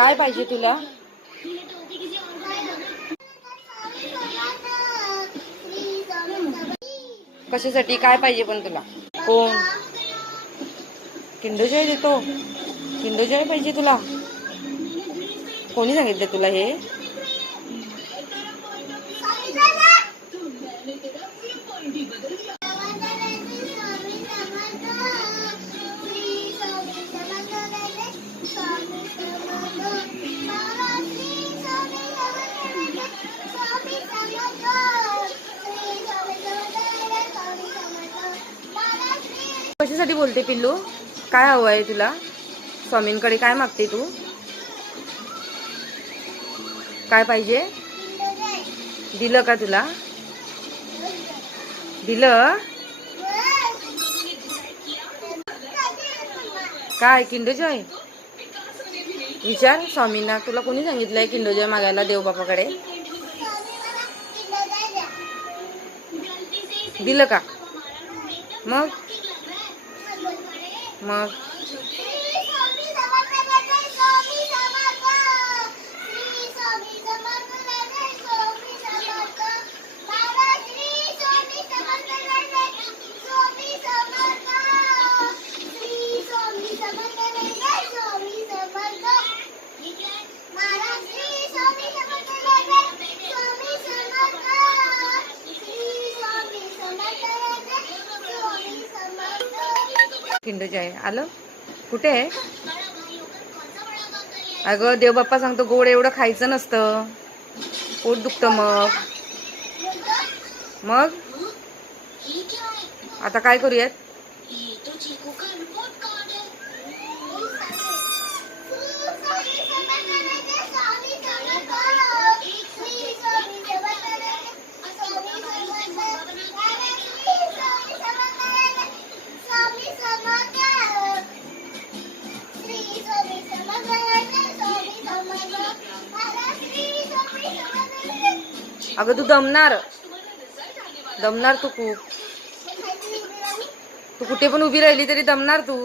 काय पाहिजे तुला? कशासाठी काय पाहिजे पण तुला? कोण? किंडर जॉय देतो? किंडर जॉय पाहिजे तुला? कोणी सांगितलं तुला हे? कशासाठी बोलते पिल्लू? काय हवं आहे तुला? स्वामींकडे काय मागते तू? काय पाहिजे? दिलं का तुला? दिलं? काय किंडर जॉय? विचार स्वामींना, तुला कोणी सांगितलंय किंडर जॉय मागायला देव बापाकडे? दिलं का? मग मग किंडर जॉय आलं? कुठे आहे? अगं देव बाप्पा सांगतो गोड एवढं खायचं नसतं, पोट दुखतं. मग आता काय करूयात? अगं तू दमणार तू खूप. तू कुठे पण उभी राहिली तरी दमणार तू.